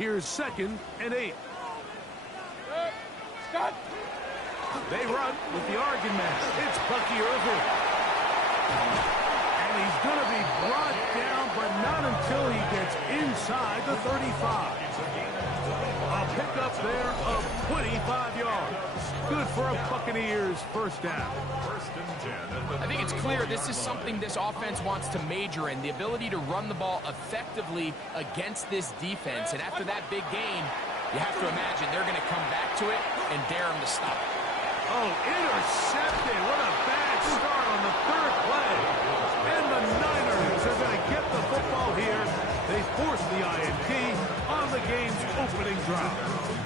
Here's 2nd and 8. Scott. They run with the Oregon man. It's Bucky Irving. And he's going to be brought down, but not until he gets inside the 35. A pickup there of 25 yards. Good for a Buccaneers first down. I think it's clear this is something this offense wants to major in, the ability to run the ball effectively against this defense. And after that big gain, you have to imagine they're going to come back to it and dare him to stop it. Oh, intercepted. What a bad start on the 3rd play. And the Niners are going to get the football here. They force the INT on the game's opening drive.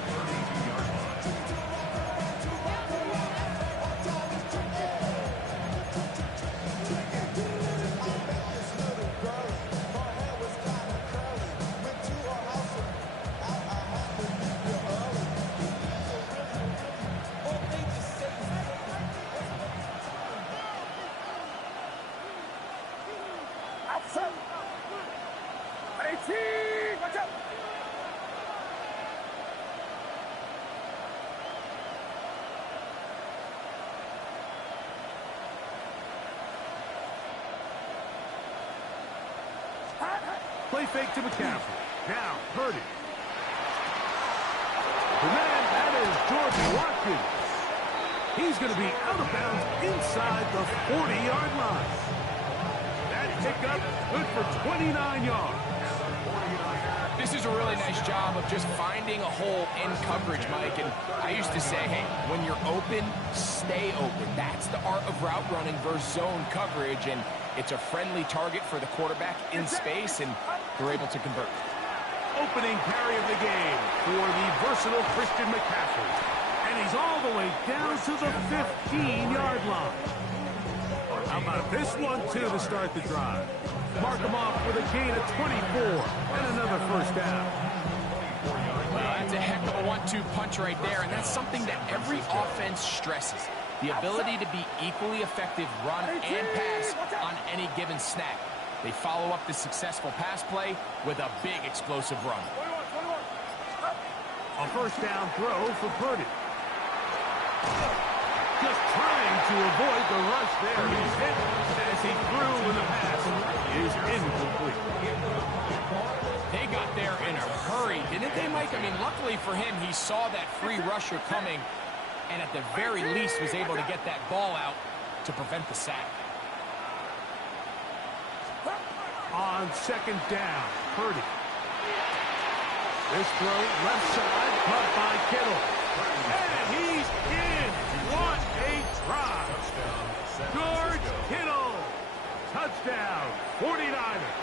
Play fake to McCaffrey. Now, Purdy. The man, that is Jordan Watkins. He's going to be out of bounds inside the 40-yard line. That pickup good for 29 yards. This is a really nice job of just finding a hole in coverage, Mike. And I used to say, hey, when you're open, stay open. That's the art of route running versus zone coverage. And it's a friendly target for the quarterback in space, and they're able to convert. Opening carry of the game for the versatile Christian McCaffrey. And he's all the way down to the 15-yard line. How about this one, too, to start the drive? Mark him off with a gain of 24 and another first down. Well, that's a heck of a 1-2 punch right there, and that's something that every offense stresses. The ability to be equally effective run and pass on any given snap. They follow up the successful pass play with a big explosive run. A first down throw for Purdy. Just trying to avoid the rush there. He's hit as he threw when the pass is incomplete. They got there in a hurry, didn't they, Mike? I mean, luckily for him, he saw that free rusher coming and at the very least was able to get that ball out to prevent the sack. On 2nd down, Purdy. This throw left side, caught by Kittle. And he's in. What a drive. George Kittle. Touchdown, 49ers.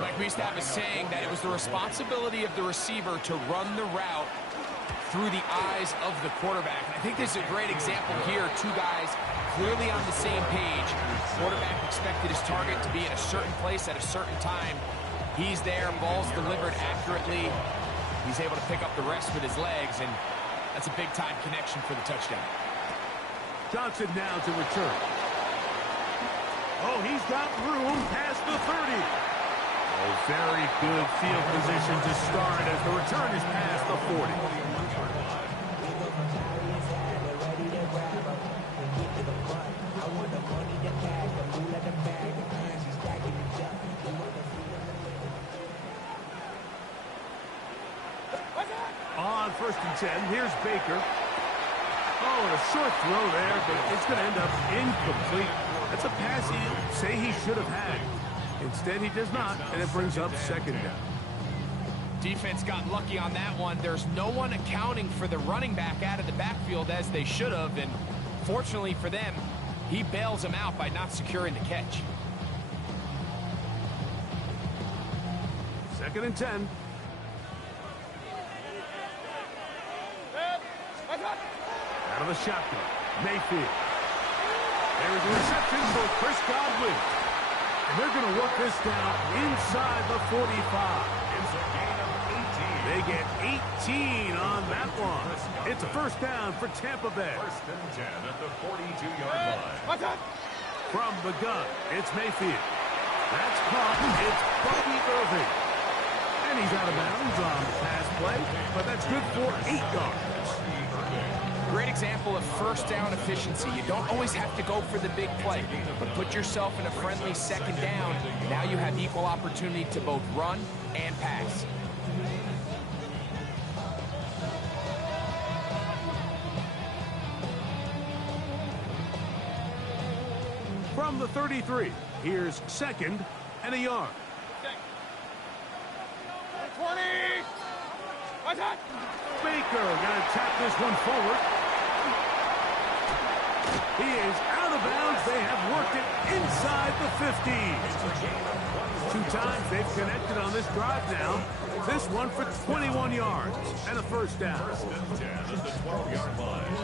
Like we used to have a saying that it was the responsibility of the receiver to run the route through the eyes of the quarterback. And I think this is a great example here. Two guys clearly on the same page. Quarterback expected his target to be in a certain place at a certain time. He's there, ball's delivered accurately. He's able to pick up the rest with his legs, and that's a big-time connection for the touchdown. Johnson now to return. Oh, he's got room past the 30. Oh, very good field position to start as the return is past the 40. On 1st and 10, here's Baker. Oh, and a short throw there, but it's going to end up incomplete. That's a pass he'd say he should have had. Instead, he does not, and it brings up 2nd down. Defense got lucky on that one. There's no one accounting for the running back out of the backfield as they should have, and fortunately for them, he bails him out by not securing the catch. 2nd and 10. Out of the shotgun, Mayfield. There's a reception for Chris Godwin. And they're going to work this down inside the 45. It's a gain of 18. They get 18 on that one. It's a first down for Tampa Bay. 1st and 10 at the 42-yard line. From the gun, it's Mayfield. That's caught. It's Bucky Irving. And he's out of bounds on the pass play, but that's good for 8 yards. Great example of first down efficiency. You don't always have to go for the big play, but put yourself in a friendly second down. Now you have equal opportunity to both run and pass. From the 33, here's 2nd and a yard. 20! Attack! Baker going to tap this one forward. He is out of bounds. They have worked it inside the 50. 2 times they've connected on this drive now. This one for 21 yards and a first down. 10 at the 12-yard line.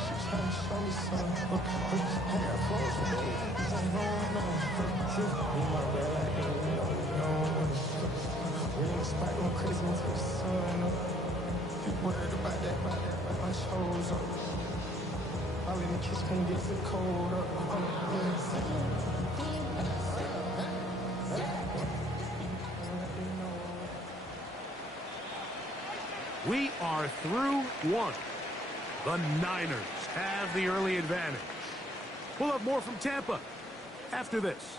We are through 1. The Niners have the early advantage. We'll have more from Tampa after this.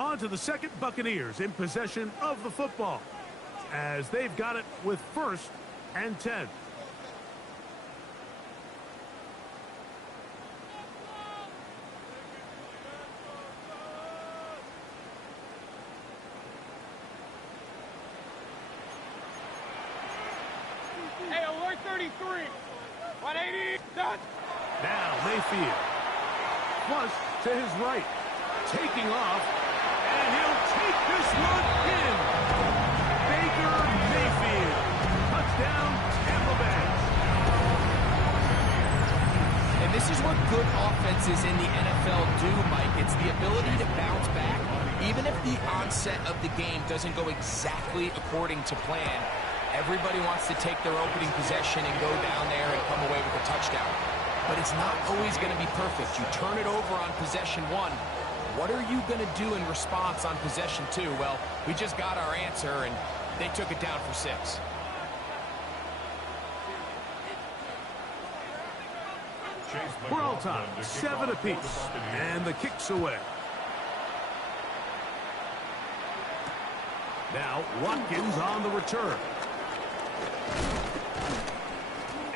On to the 2nd Buccaneers in possession of the football, as they've got it with 1st and 10. Hey, alert 33! 180! Done! Now Mayfield. Flush to his right. Taking off. And he'll take this one in. Baker Mayfield. Touchdown, Tampa Bay. And this is what good offenses in the NFL do, Mike. It's the ability to bounce back, even if the onset of the game doesn't go exactly according to plan. Everybody wants to take their opening possession and go down there and come away with a touchdown. But it's not always going to be perfect. You turn it over on possession 1. What are you going to do in response on possession 2? Well, we just got our answer, and they took it down for 6. We're all tied, 7 apiece, and the kick's away. Now Watkins on the return.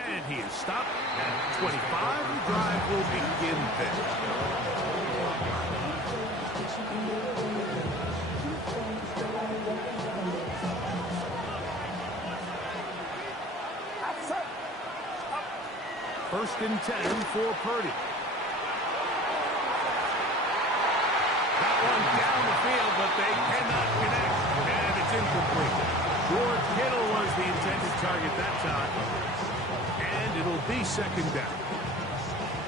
And he is stopped at 25. The drive will begin there. First and 10 for Purdy. That one down the field, but they cannot connect. And it's incomplete. George Kittle was the intended target that time. And it'll be 2nd down.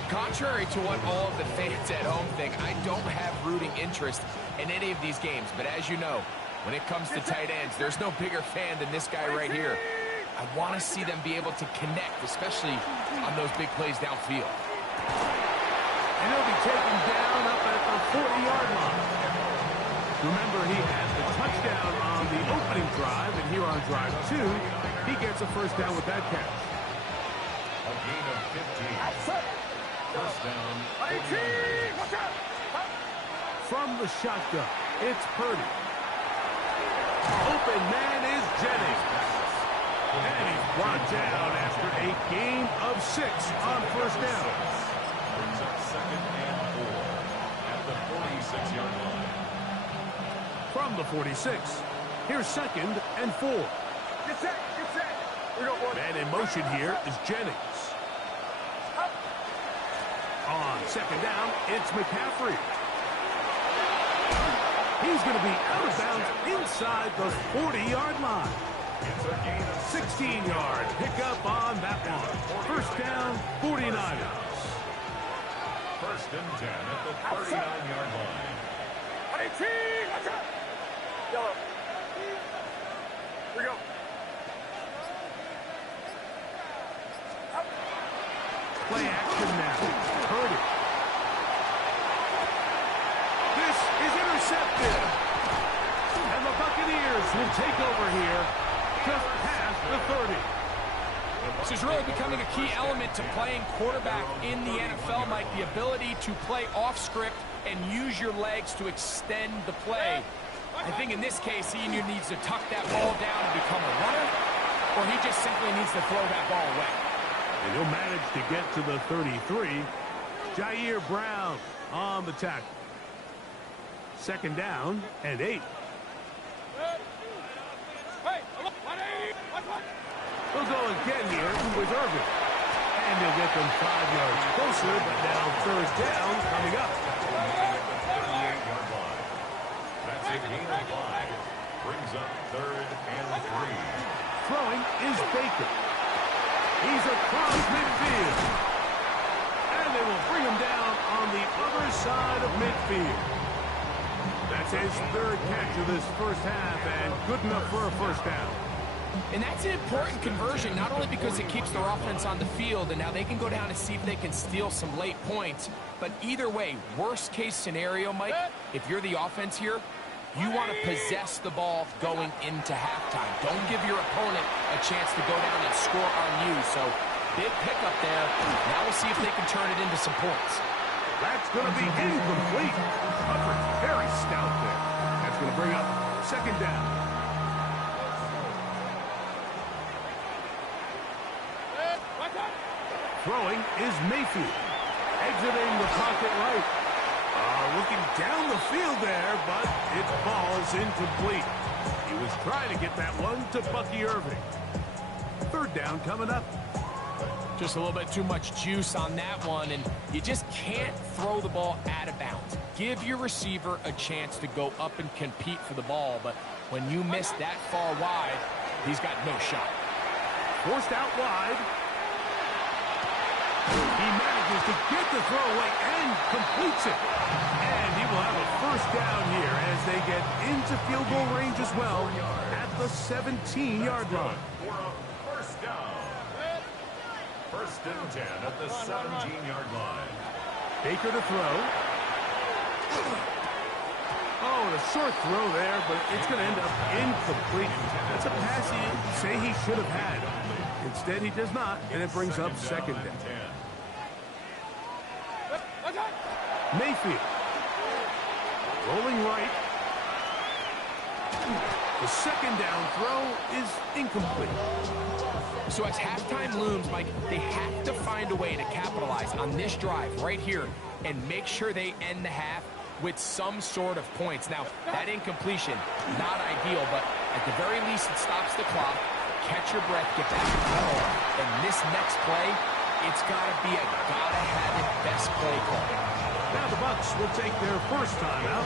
Contrary to what all of the fans at home think, I don't have rooting interest in any of these games. But as you know, when it comes to tight ends, there's no bigger fan than this guy right here. I want to see them be able to connect, especially on those big plays downfield. And he'll be taken down up at the 40-yard line. Remember, he has the touchdown on the opening drive, and here on drive 2, he gets a first down with that catch. A gain of 15. First down. 18! Watch out! From the shotgun, it's Purdy. Open man is Jennings. And he's brought down after a gain of 6 on first down. Brings up 2nd and 4 at the 46-yard line. From the 46, here's 2nd and 4. Get set! Get set! We got one. Man in motion here is Jennings. On 2nd down, it's McCaffrey. He's going to be out of bounds inside the 40-yard line. 16-yard pickup on that one. First down, 49ers. First and 10 at the 39-yard line. 18! Watch out! Yellow. Here we go. Play action now. Purdy. This is intercepted. And the Buccaneers Bucs will take over here just past the 30. This is really becoming a key element to playing quarterback in the NFL, Mike. The ability to play off script and use your legs to extend the play. I think in this case, he either needs to tuck that ball down and become a runner, or he just simply needs to throw that ball away. And he'll manage to get to the 33. Jair Brown on the tackle. Second down and 8. We'll go again here with Irvin. And he'll get them 5 yards closer, but now third down coming up. That's a gain of 5. Brings up 3rd and 3. Throwing is Baker. He's across midfield. And they will bring him down on the other side of midfield. That's his 3rd catch of this first half, and good enough for a first down. And that's an important conversion, not only because it keeps their offense on the field, and now they can go down and see if they can steal some late points, but either way, worst case scenario, Mike, if you're the offense here, you want to possess the ball going into halftime. Don't give your opponent a chance to go down and score on you. So, big pickup there. Now we'll see if they can turn it into some points. That's going to be incomplete. Coverage very stout there. That's going to bring up second down. Throwing is Mayfield. Exiting the pocket right. Looking down the field there, but its ball's incomplete. He was trying to get that one to Bucky Irving. Third down coming up. Just a little bit too much juice on that one, and you just can't throw the ball out of bounds. Give your receiver a chance to go up and compete for the ball, but when you miss that far wide, he's got no shot. Forced out wide. He manages to get the throw away and completes it. And he will have a first down here as they get into field goal range as well at the 17-yard line. First down. 1st and 10 at the 17-yard line. Baker to throw. Oh, and a short throw there, but it's going to end up incomplete. That's a pass you say he should have had. Instead, he does not, and it brings up second down. Mayfield. Rolling right. The second down throw is incomplete. So as halftime looms, Mike, they have to find a way to capitalize on this drive right here and make sure they end the half with some sort of points. Now, that incompletion, not ideal, but at the very least, it stops the clock. Catch your breath, get back to the ball. And this next play, it's got to be a gotta-have-it best play call. Now the Bucs will take their first timeout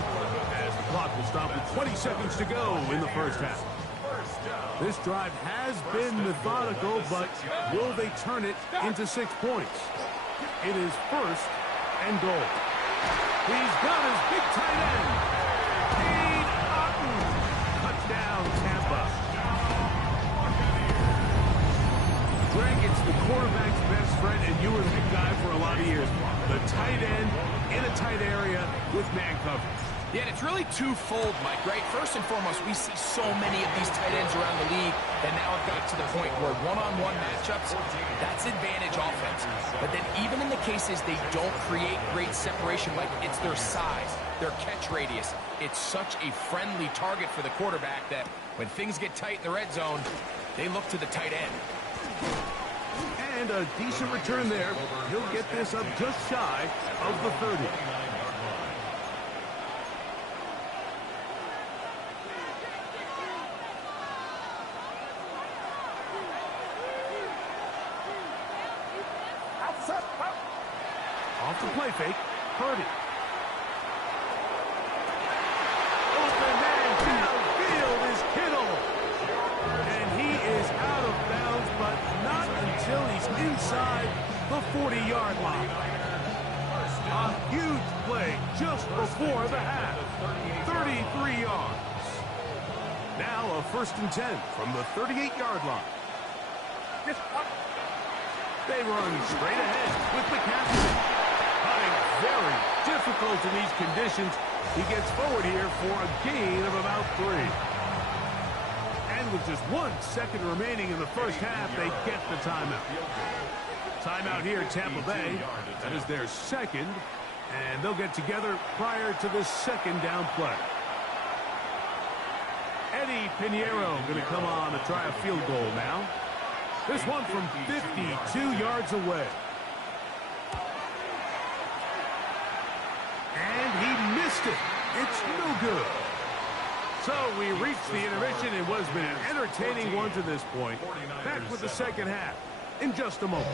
as the clock will stop with 20 seconds to go in the first half. This drive has been methodical, but will they turn it into 6 points? It is 1st and goal. He's got his big tight end. Cade Otton. Touchdown, Tampa. Greg, it's the quarterback's best friend, and you were the guy for a lot of years. The tight end in a tight area with man coverage. Yeah, and it's really twofold, Mike, right? First and foremost, we see so many of these tight ends around the league that now have got to the point where one-on-one matchups, that's advantage offense. But then even in the cases they don't create great separation, Mike, it's their size, their catch radius. It's such a friendly target for the quarterback that when things get tight in the red zone, they look to the tight end. And a decent return there. He'll get this up just shy of the 30. Off the play fake, Purdy. Open man downfield is Kittle. And he is out of bounds, but not until he's inside the 40-yard line. A huge play just before the half. 33 yards. Now a 1st and 10 from the 38-yard line. They run straight ahead with McCaffrey. Hunting very difficult in these conditions. He gets forward here for a gain of about 3. with just 1 second remaining in the first half, they get the timeout. Timeout here, Tampa Bay. That is their second, and they'll get together prior to the second down play. Eddie Pinheiro going to come on to try a field goal now. This one from 52 yards away. And he missed it. It's no good. So we reached the intermission. It has been an entertaining one to this point. Back with the second half in just a moment.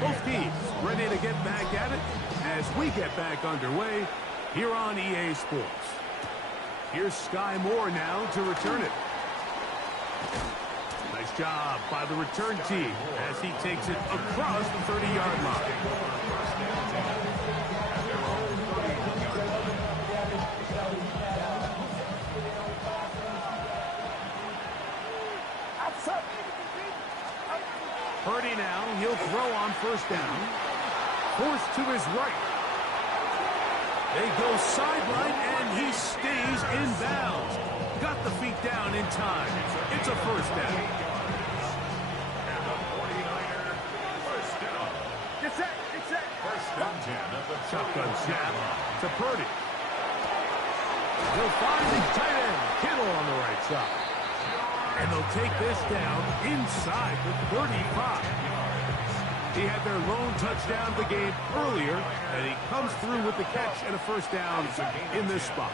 Both teams ready to get back at it as we get back underway here on EA Sports. Here's Sky Moore now to return it. Nice job by the return team as he takes it across the 30-yard line. Purdy now, he'll throw on first down. Forced to his right. They go sideline, and he stays in bounds. Got the feet down in time. It's a first down. And the 49er, first down. Get set, get set. First and 10 at the Shotgun snap to Purdy. He'll find the tight end, Kittle on the right side. And they'll take this down inside the 35. He had their lone touchdown of the game earlier, and he comes through with the catch and a first down in this spot.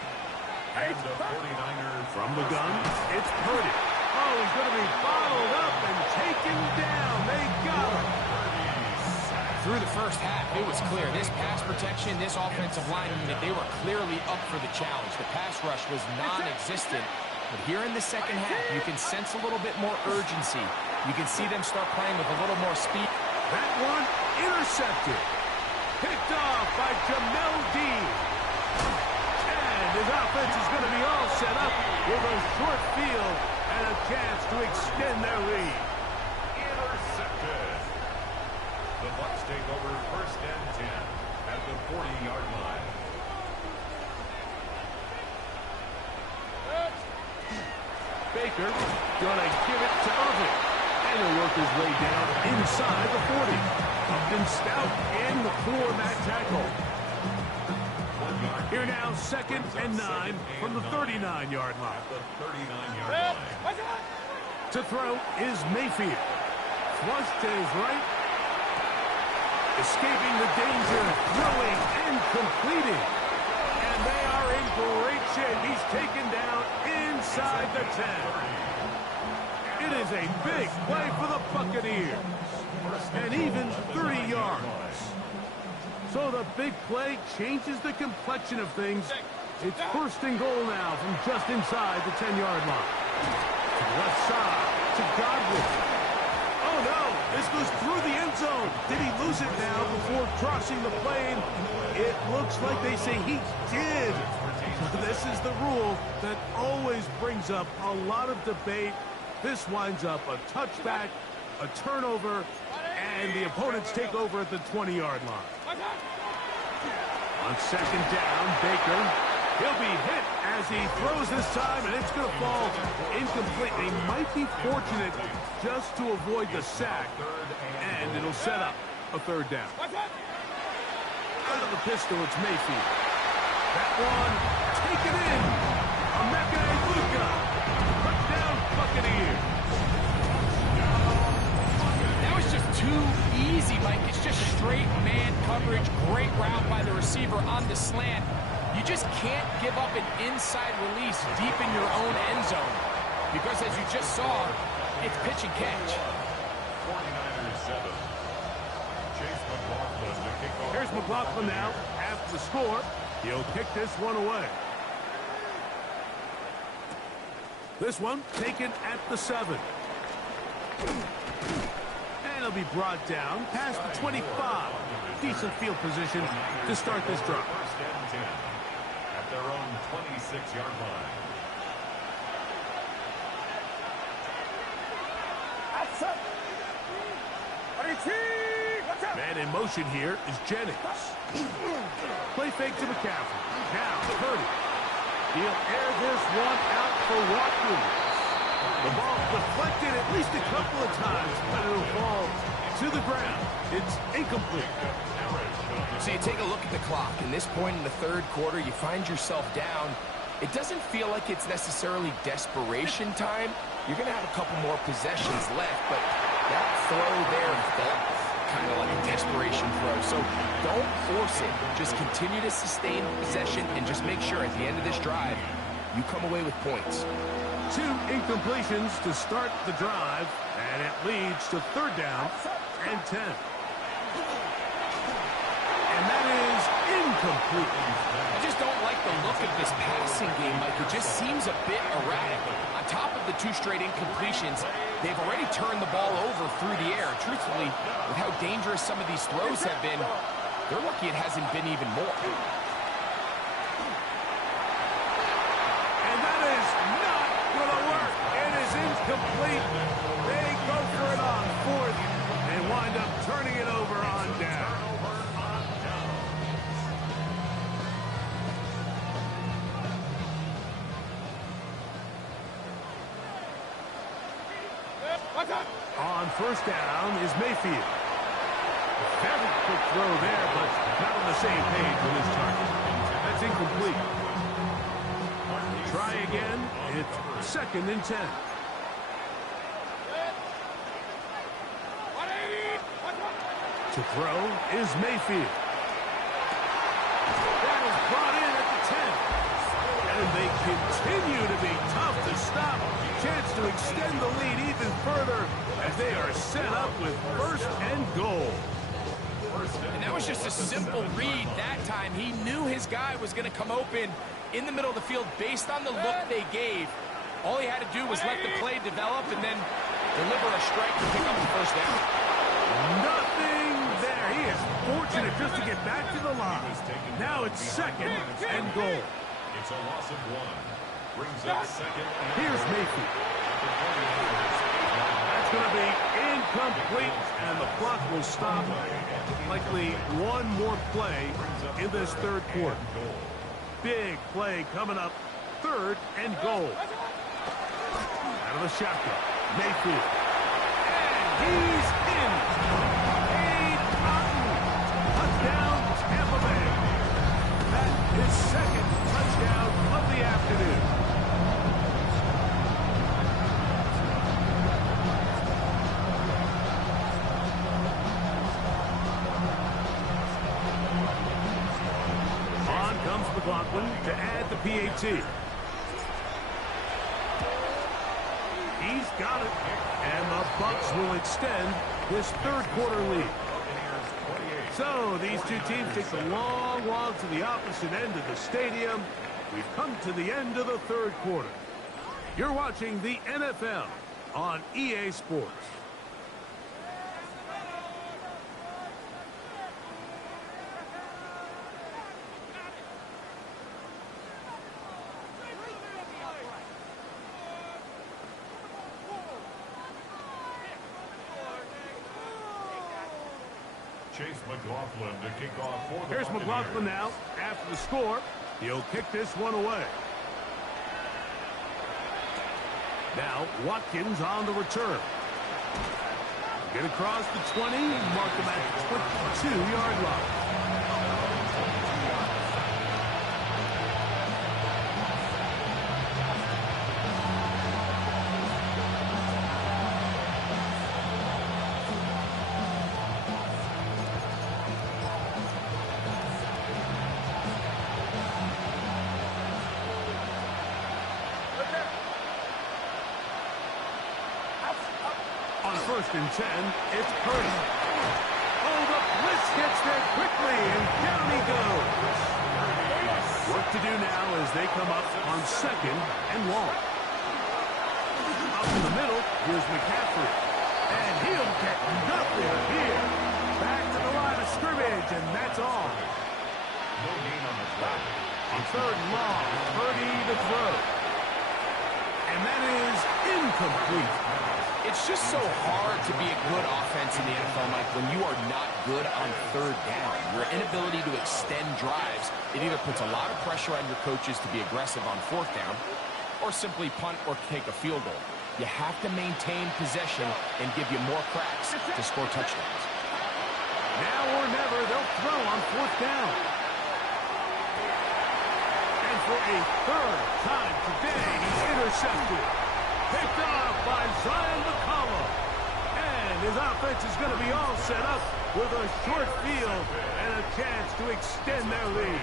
And the 49ers From the gun, it's Purdy. Oh, he's going to be bottled up and taken down. They got him. Through the first half, it was clear. This pass protection, this offensive line unit, they were clearly up for the challenge. The pass rush was non-existent. But here in the second half, you can sense a little bit more urgency. You can see them start playing with a little more speed. That one intercepted. Picked off by Jamel Dean. And his offense is going to be all set up with a short field and a chance to extend their lead. intercepted. The Bucs take over first and 10 at the 40-yard line. Baker gonna give it to Irving. And he'll work his way down inside the 40. Upton Stout in for that tackle. Here now, second and 9 from the 39-yard line. The 39-yard line. To throw is Mayfield. Flush to his right. Escaping the danger, throwing and completing. And they are in great shape. He's taken down inside the 10. It is a big play for the Buccaneers. And even 30 yards. So the big play changes the complexion of things. It's first and goal now from just inside the 10-yard line. To the left side to Godwin. Oh no, this goes through the end zone. Did he lose it now before crossing the plane? It looks like they say he did. This is the rule that always brings up a lot of debate. This winds up a touchback, a turnover, and the opponents take over at the 20-yard line. On second down, Baker, he'll be hit as he throws this time, and it's going to fall incomplete. They might be fortunate just to avoid the sack, and it'll set up a third down. Out of the pistol, it's Mayfield. That one taken in. Emeka Egbuka. Touchdown, Buccaneers. That was just too easy, Mike. It's just straight man coverage. Great route by the receiver on the slant. You just can't give up an inside release deep in your own end zone. Because as you just saw, it's pitch and catch. 49ers 7. Chase McLaughlin to kick off. Here's McLaughlin now after the score. He'll kick this one away. This one taken at the 7. And he'll be brought down past the 25. Decent field position to start this drive. First and 10 at their own 26-yard line. And in motion here is Jennings. Play fake to McCaffrey. Now, Purdy. He'll air this one out for Watkins. The ball deflected at least a couple of times, but it'll fall to the ground. It's incomplete. So you take a look at the clock. In this point in the third quarter, you find yourself down. It doesn't feel like it's necessarily desperation time. You're going to have a couple more possessions left, but that throw there felt kind of like a desperation throw. So don't force it. Just continue to sustain possession and just make sure at the end of this drive, you come away with points. 2 incompletions to start the drive, and it leads to third down and 10. And that is incomplete. I just don't like the look of this passing game, Mike. It just seems a bit erratic. On top of the 2 straight incompletions, they've already turned the ball over through the air. Truthfully, with how dangerous some of these throws have been, they're lucky it hasn't been even more. And that is not going to work. It is incomplete. They go for it on fourth. They wind up turning it over on down. On first down is Mayfield. Very quick throw there, but not on the same page with his target. That's incomplete. Try again. It's 2nd and 10. To throw is Mayfield. That is brought in at the 10. And they continue to be tough to stop. Chance to extend the lead even further as they are set up with 1st and goal. And that was just a simple read that time. He knew his guy was going to come open in the middle of the field based on the look they gave. All he had to do was let the play develop and then deliver a strike to pick up the first down. Nothing there. He is fortunate just to get back to the line. Now it's 2nd and goal. It's a loss of 1. Brings up 2nd. Here's Mayfield. That's going to be incomplete, and the clock will stop. Likely one more play in this third quarter. Big play coming up, 3rd and goal. Out of the shotgun, Mayfield. And he's in. Cade Otton. Touchdown, Tampa Bay. That is 2nd touchdown of the afternoon. On comes McLaughlin to add the PAT. He's got it. And the Bucs will extend this third quarter lead. So these two teams take the long walk to the opposite end of the stadium. We've come to the end of the third quarter. You're watching the NFL on EA Sports. Chase McLaughlin to kick off for the Here's McLaughlin now after the score. He'll kick this one away. Now Watkins on the return. Get across the 20, mark him at the 22-yard line. On 1st and 10, it's Purdy. Oh, the blitz gets there quickly, and down he goes. Work to do now as they come up on 2nd and long. Up in the middle, here's McCaffrey. And he'll get nothing here. Back to the line of scrimmage, and that's all. No gain on the play. On 3rd and long, Purdy to throw. And that is incomplete. It's just so hard to be a good offense in the NFL, Mike, when you are not good on third down. Your inability to extend drives, it either puts a lot of pressure on your coaches to be aggressive on fourth down or simply punt or take a field goal. You have to maintain possession and give you more cracks to score touchdowns. Now or never, they'll throw on fourth down. And for a third time today, he's intercepted. Picked off by Zion McCollum. And his offense is going to be all set up with a short field and a chance to extend their lead.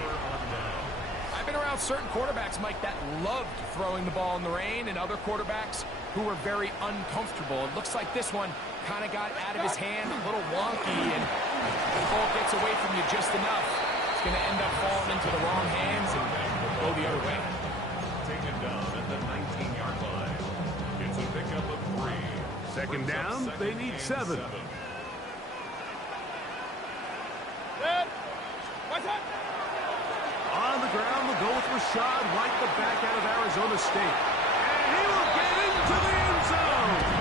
I've been around certain quarterbacks, Mike, that loved throwing the ball in the rain, and other quarterbacks who were very uncomfortable. It looks like this one kind of got out of his hand, a little wonky, and the ball gets away from you just enough. It's going to end up falling into the wrong hands and go the other way. Taken down at the 19-yard line. It's a pickup of 3. Second down, they need 7. Good. Watch out. On the ground, we'll go with Rachaad White, the back out of Arizona State. And he will get into the end zone.